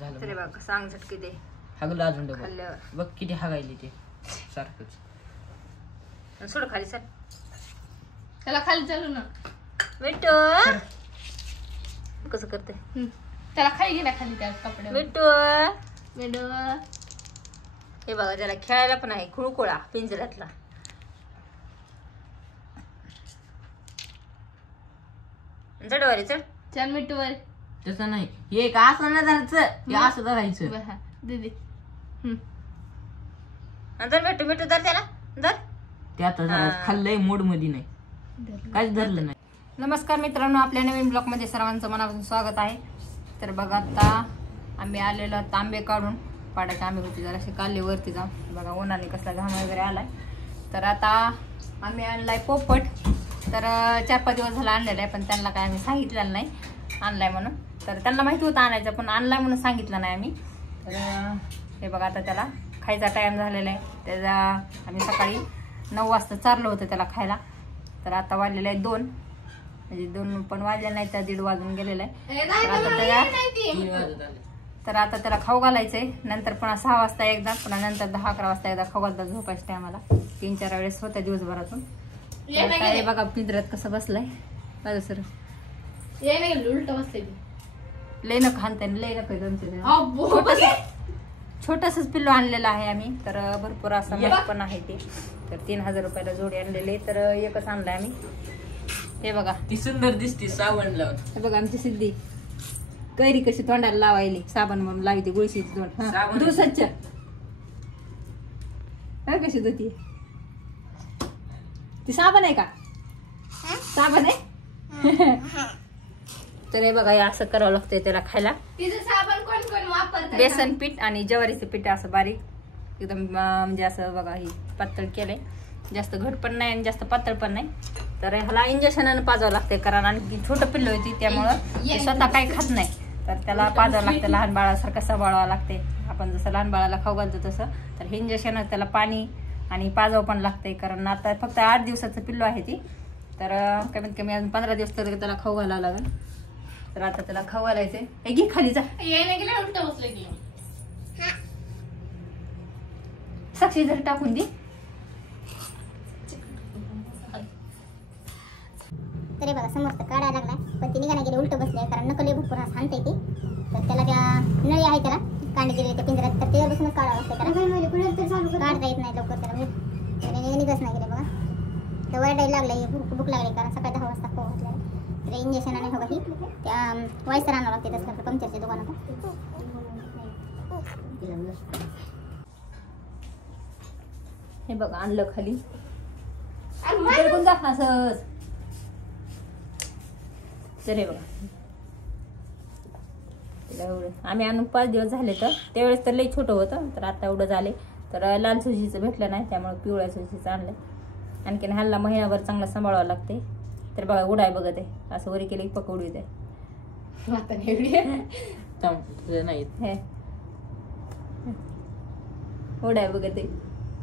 झालं तरी बघ सांग झटके दे हागलं अजून डबल खाल्ल्यावर बघ किती हागायली ते सारखंच सोड खाली सर त्याला खाली चालू ना मिट्टू कसं करते त्याला खाली गेला खाली त्या कपड्या मिट्टू हे बघा त्याला खेळायला पण आहे खुळकुळा पिंजऱ्यातला चढवारी चढ चल मिठू वर तसं नाही हे का असं नाही धरायचं हे असं धरायचं दीदी जर मिट्टू मिट्टू धर त्याला धर ते आता जरा खाल्लंय मोड मध्ये नाही काहीच धरलं नाही. नमस्कार मित्रांनो, आपल्या नवीन ब्लॉग मध्ये सर्वांचं मनापासून स्वागत आहे. तर बघा आता आम्ही आलेलो तांबे काढून पाडायचे आंबे होते जरासे काढले वरती जाऊन बघा उन्हाने कसला घाम वगैरे आलाय. तर आता आम्ही आणलाय पोपट. तर 4-5 दिवस झाला आणलेला आहे पण त्यांना काय आम्ही सांगितलेलं नाही आणलाय म्हणून. तर त्यांना माहिती होतं आणायचं पण आणलाय म्हणून सांगितलं नाही आम्ही. तर हे बघा आता त्याला खायचा टाइम झालेला आहे. त्याचा आम्ही सकाळी 9 वाजता चारलं होतं त्याला खायला. तर आता वाजलेलं आहे 2 म्हणजे 2 पण वाजले नाही तर 1:30 वाजून गेलेलं आहे. तर आता त्याला खाऊ घालायचंय. नंतर पुन्हा 6 वाजता एकदा पुन्हा नंतर 10-11 वाजता एकदा खाऊ घालता झोपायचं टायमाला 3-4 वेळेस होत्या दिवसभरातून. हे बघा पिंजऱ्यात कसं बसलाय माझं सर उलट बसले लय न खानते लय न छोटसच पिल्लू आणलेलं आहे आम्ही. तर भरपूर असं महाग पण आहे ते. तर 3000 रुपयाला जोडी आणलेली. तर एकच आणलंय आम्ही. हे बघा ती सुंदर दिसते साबण लावून. हे बघा आमची सिद्धी कैरी कशी तोंडाला लावायली साबण म्हणून लावते गुळशीची तोंड धू स्वच्छ कशी होती ती साबण आहे का साबण आहे. तर हे बघा असं करावं लागतंय त्याला खायला. बेसन पीठ आणि ज्वारीचं पीठ असं बारीक एकदम म्हणजे असं बघा हे पातळ केलंय. जास्त घट पण नाही आणि जास्त पातळ पण नाही. तर ह्याला इंजेक्शनानं पाजावं लागतंय कारण आणखी छोटं पिल्लं होती त्यामुळं ते स्वतः काही खात नाही. तर त्याला पाजावं लागतं लहान बाळासारखं सांभाळावं लागते. आपण जसं लहान बाळाला खाऊ घालतो तसं. तर हे इंजेक्शन त्याला पाणी आणि पाजावं पण लागतंय कारण आता फक्त 8 दिवसाचं पिल्लू आहे ती. तर कमीत कमी अजून 15 दिवस तर त्याला खाऊ घालावं लागेल. तर आता त्याला खाऊ घालायचंय. हे घे खाली जा साक्षी जर टाकून दे. तरी बघा समोर तर काढायला लागला पण ती निघायला गेले उलट बसले कारण नकली भरपूर हाणता येते. तर त्याला त्या नळी आहे त्याला कांडे गेले त्या पिंजऱ्यात तर त्यावर बसूनच काढावं लागतं त्याला काढता येत नाही लवकर त्याला निघच नाही गेले बघा. तर वरडायला लागले भूक लागली कारण सकाळी 10 वाजता खाऊ घातलेलं. तर इंजेक्शन आणि बघा ही त्या वायसर आणावं लागते तसं पंक्चरच्या दुकानात. हे बघा आणलं खाली असंच. तर हे बघा आम्ही आणून 5 दिवस झाले. तर त्यावेळेस तर लई छोटं होतं तर आता एवढं झाले. तर लाल सुजीचं भेटलं नाही त्यामुळे पिवळ्या सुजीचं आणलंय. आणखीन ह्याला महिनाभर चांगला सांभाळावं लागते. तर बघा उडाय बघत आहे असं वरी केलं की पक्क उडीत आहे. नाही उडाय बघत आहे.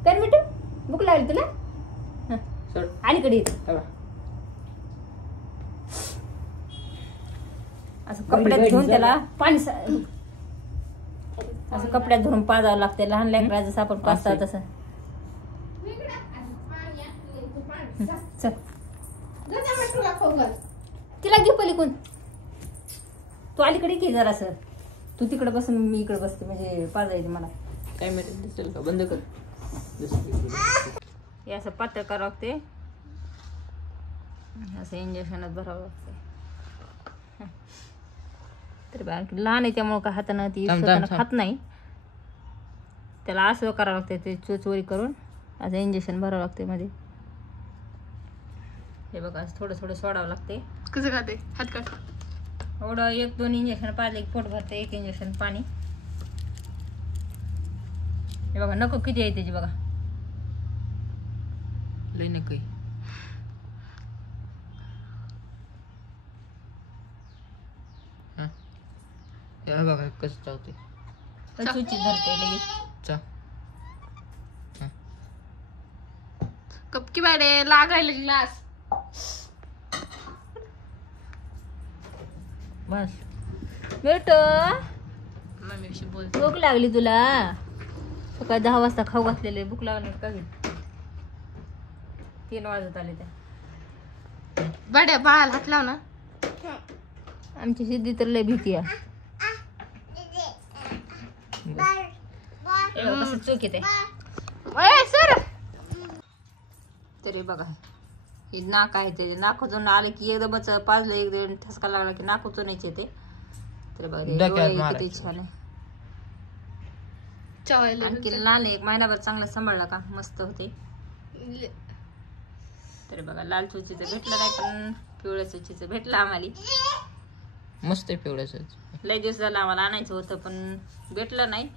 कर मिठू भूक लागली तुला अलीकडे येत असं कपड्यात धुवून त्याला पाणी असं कपड्यात धुवून पाजावं लागते लहान लेकराचं जसं आपण पाजता तसं. चल तिला घे पलीकडून तू अलीकडे घे जरासं. तू तिकडे बस मी इकडे बसते म्हणजे पाजायचं मला. काय माहिती दिसेल का बंद कर. हे असं पातळ करावं लागते असं इंजेक्शनात भरावं लागते. तर बाकी लहान आहे त्यामुळे का हातानं ती खात नाही. त्याला असं करावं लागतं ते चोचोरी करून असं इंजेक्शन भरावं लागते मध्ये. हे बघा असं थोडं थोडं सोडावं लागते. कसं खाते हात का एवढं 1-2 इंजेक्शन पाजले की पोट भरते. 1 इंजेक्शन पाणी. हे बघा नको किती आहे त्याची बघा लई नको बघा कसं चावते चुची धरते लगेच. कपकी बाडे लागायला ग्लास बस बेटो मम्मी कशी बोलते. भूक लागली तुला? सकाळी 10 वाजता खाऊ घातलेले, भूक लागली का घे? 3 वाजत आले त्या. बड्या बाळाला हात लाव ना. आमची सिद्धी तर लय भीती आहे. कसं चूक येते सर तरी बघा. हे नाक आहे ते नाकून आले की एकदमच पाजलं, एकदम ठसका लागला की नाक उचवण्याचे ते. तर बघा हे डोळे किती छान आहे. चवायला आणखी लहान एक महिनाभर चांगला सांभाळला का मस्त होते. तर बघा लाल चुचीचं भेटलं नाही पण पिवळ्या चुचीचं भेटलं आम्हाला. मस्त आहे पिवळ्याच. लय दिवस झाला आम्हाला आणायचं होतं पण भेटलं नाही.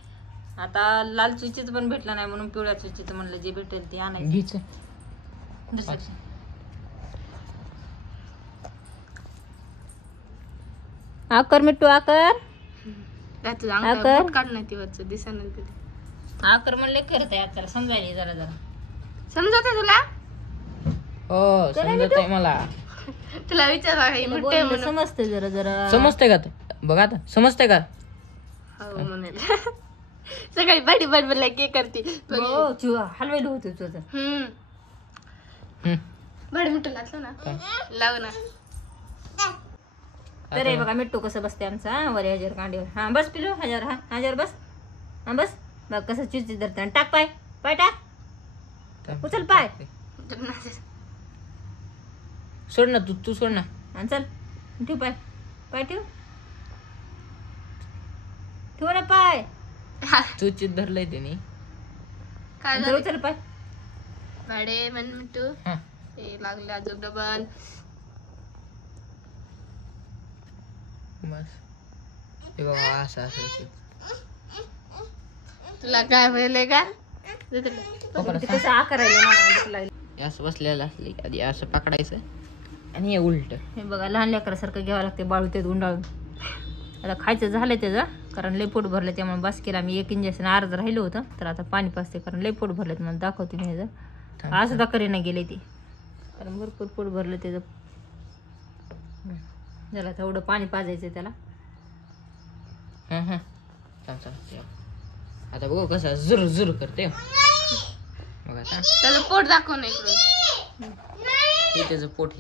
आता लाल चुचीचं पण भेटलं नाही म्हणून पिवळ्या चुचीचं म्हणलं जे भेटेल ते आणायचं. घ्यायचं. दुसरं आकर मिट्टू आकर काढ नाही ती वरचं दिसायला कधी. आकर म्हणले करत आहे आता समजायला जरा जरा. समजत तुला? हो समजत आहे मला. तुला विचार समजते जरा जरा. समजते का आता? बघा आता समजते का? हो म्हणाल. सकाळी बडी बडबडला के करते. हलवायला होतो तुझं. बडी मिठू घातलं ना लाव ना. तर हे बघा मिट्टू कसं बसते आमचा वर हजार कांडीवर. हा बस पिलो हजार. हा हजार बस. हा बस बघ कसं चिडचिड धरते. टाक पाय पाय टाक. उचल पाय सोड ना तू सोड ना. आणि चल ठेव पाय पाय ठेव ठेव ना पाय. चुचीत धरलंय त्याने. काय चल उचल पाय. बडे म्हण मिठू हा हे लागले अजून डबल. बस हे बघा असं असं. तुला काय व्हायलंय का? कसं आकारायला मला भूक लागली. असं बसलेलं असले आधी असं पकडायचं आणि हे उलट. हे बघा लहान लेकरासारखं घ्यावं लागते बाळू ते गुंडाळून. आता खायचं झालंय त्याचं कारण लय पोट भरलं त्यामुळे बस केला मी. 1 इंजेक्शन अर्ध राहिलं होतं तर आता पाणी पाजते कारण लय पोट भरलं. मला दाखवते मी ह्याचं. आज सुद्धा करीना गेले ती कारण भरपूर पोट भरलं त्याचं. झालं थोडं पाणी पाजायचं त्याला. आता बघू कसं जुर जुर करते. बघा आता त्याचं पोट दाखव ना इकडून. हे त्याचं पोट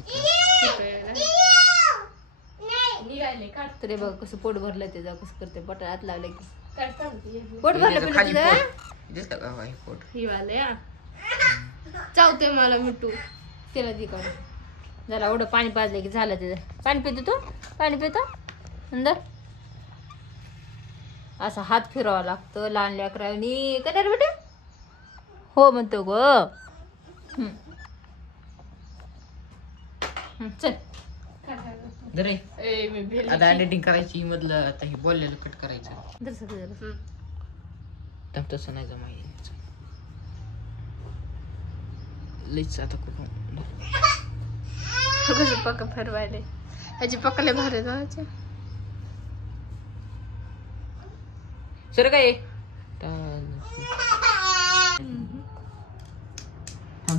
निघाले काढ. तरी बघ कसं पोट भरलं त्याचं. कसं करते पोट हात लागले की काढ पोट भरलं खाली तुझं. पोट दिसतं का बाई पोट. ही वाले चावते मला मिठू. त्याला दी काढ. जरा एवढं पाणी पाजलं की झालं त्याचं. पाणी पितो तू? पाणी पितो अंदर. असा हात फिरावा लागतं लहान लेकरांनी. कधी बेटे हो म्हणतो ग. चल दरे ए मी भेल. आता एडिटिंग करायची मधलं आता हे बोललेलं कट करायचं. तसं नाही जमायचं. लईच आता कुठून कसं पक्क फरवायले. ह्याची पकडले भारी जायचे. सर काय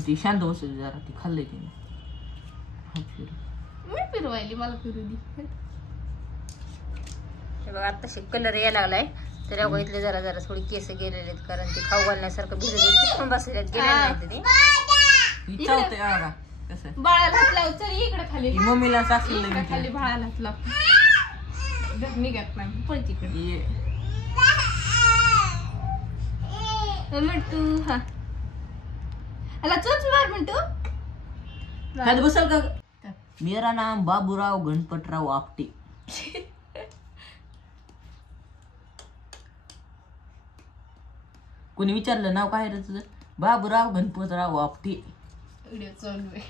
ती शांत बस जरा. ती खाल्लंय तिने. मी फिरवायली मला फिरू दे. हे बघा आता कलर यायला लागलाय. तर बघितले जरा जरा थोडी केस गेलेले आहेत कारण ते खाऊ घालण्यासारखं भिजले पण बसले गेलेले नाही. बाळाला हात लाव. चल इकडे खाली. मम्मीला इकडे खाली बाळाला हात लाव. निघत नाही पण तिकडे. मिठू हा अला चोच मार मिठू. बसल का? मेरा नाम बाबूराव गणपतराव आपटे. कोणी विचारलं नाव काय रे तुझं? बाबूराव गणपतराव आपटे. व्हिडिओ चालू आहे.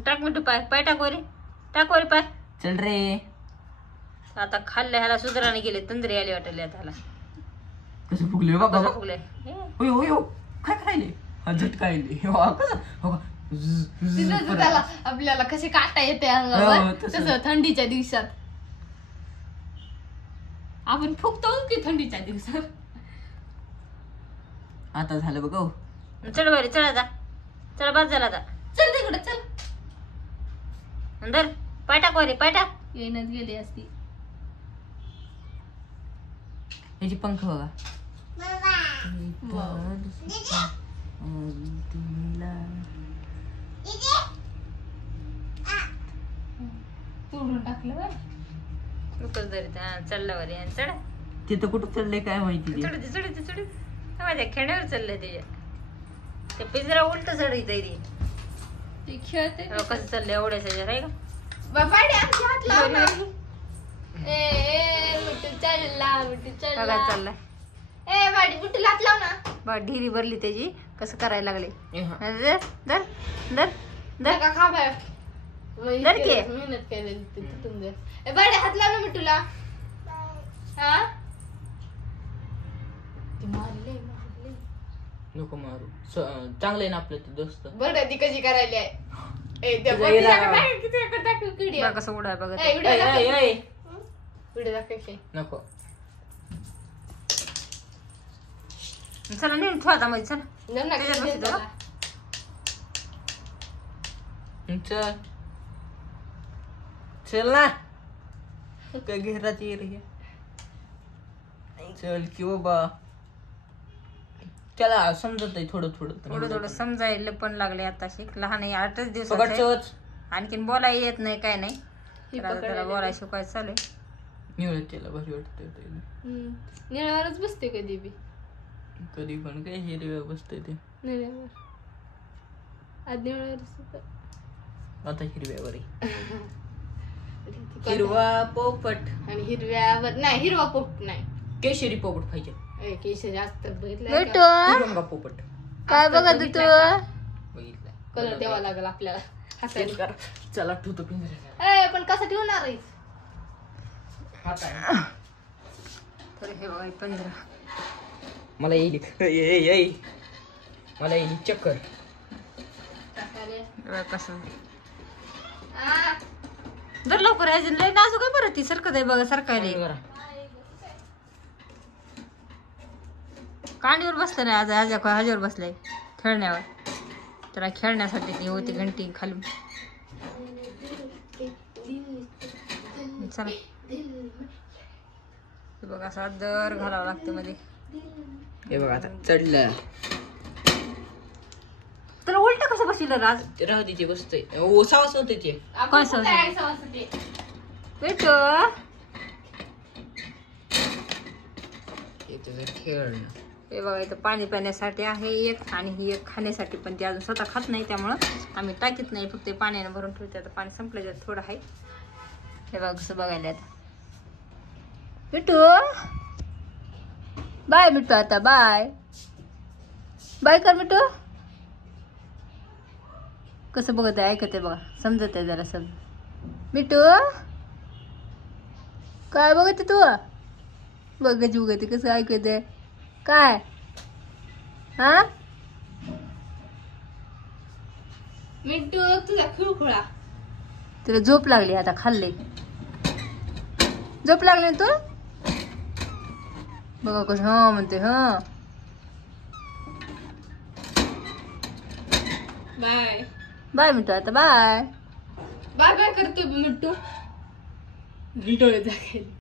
टाक मिठू पाय पाय टाक वरी. टाक वरी पाय. चल रे. आता खाल्लं ह्याला सुधाराने गेले. तंद्री आली वाटले आता ह्याला. कसं फुगले बाबा. कसं फुगले. काय खायले? हा झटकायले. त्याला आपल्याला कसे काटा येते अंगावर तसं थंडीच्या दिवसात आपण फुगतो की थंडीच्या दिवसात. आता झालं बघ. चल वरी चल आता. चल बस झाला आता. चल तिकडे चल. अंदर पाय टाक वरी पाय टाक. येणच गेली असती. याची पंख बघा तोडून टाकलं बाय. चढल्यावर चढ तिथं कुठं चाललंय काय माहिती ते. चढ चढ चढ माझ्या खेड्यावर चाललंय त्याच्या. ते पिंजरा उलट चढी तरी ते खेळते कसं चाललंय एवढ्याच्या आहे का. बाबाडे आमच्या हात लाव ना. मिठू चालला मिठू बघा चालला. चाललाय ए बाडी मिठू हात लाव ना. बघा ढिरी भरली त्याची कसं करायला लागले. ए हा. धर धर धर धर नका खा बाय. धर की. मेहनत केली ते तुटून दे. ए बाडी हात लाव ना मिठूला. हा ती मारले मारले. नको मारू चांगलं आहे ना आपलं ते दोस्त. बरं ती कशी करायली आहे. ए त्या तुझा येणार बघ आहे. किती एकर टाकली किडी. बघा कसं उडाय बघा ए व्हिडिओ ए, दाखव. ए, ए. व्हिडिओ दाखव. नको चला नेऊन ठेवा आता मध्ये चला. जम ना त्याच्यात किती बसू त्याला. चल चल ना काय घेरात ये रे. चल की बाबा त्याला समजत आहे थोडं थोडं थोडं थोडं समजायला पण लागले आता लहान आहे 8च पकड दिवसाचं आहे. चोच. आणखीन बोलायला येत नाही काय नाही ही तर आता त्याला पकडायला बोलायला शिकवायचं चालू आहे. निवडत त्याला भारी वाटतं निळावरच बसते कधी बी. कधी पण काय हिरव्या बसतंय ते. निळावर आधी निळावर आता हिरव्यावर हिरवा पोपट आणि हिरव्यावर नाही. हिरवा पोपट नाही. केशरी पोपट पाहिजे. ए केश जास्त बघितलं तिरंगा पोपट काय बघा तू बघितलाय. कलर द्यावा लागेल आपल्याला. तेच कर. चला ठेवतो पिंजऱ्यात. ए पण कसं ठेवणार आहेस. हात आहे. तर हे बघा 15 मला येईल येईल मला येईल चक्कर. बघा कसं जर लवकर यायचं लय नाजू काय बरं ती सरकत आहे बघा सरकायला. कांडीवर बसलं नाही आज ह्याच्यावर बसलाय खेळण्यावर. त्याला खेळण्यासाठी ती होती घंटी खाली. चला बघा असा दर घालावं लागतं मध्ये. हे बघा आता चढलं. तुला उलट कसं बसलं राज. राहू तिथे बसतोय. ओ सावस होते ते. आपण कसं? कुठं आहे सवासाठी? भेटो हे तुझं खेळणं. हे बघा इथं पाणी पिण्यासाठी आहे एक आणि ही एक खाण्यासाठी पण ती अजून स्वतः खात नाही त्यामुळं आम्ही टाकीत नाही फक्त पाण्याने भरून ठेवते. आता पाणी संपलं जात थोडं आहे. हे बघा कसं बघायला आता मिठू बाय. मिठू आता बाय बाय कर मिठू. कसं बघत आहे ऐकत आहे बघा समजत आहे जरा सब. मिठू काय बघत तू बघत बघत कसं ऐकत आहे काय. हा मिठू तुझा खिळखुळा. तुला झोप लागली आता खाल्ले झोप लागली ना तू. बघा कसं हा म्हणते हा. बाय बाय मिठू आता बाय. बाय बाय करतो मिठू. डोळे दाखल.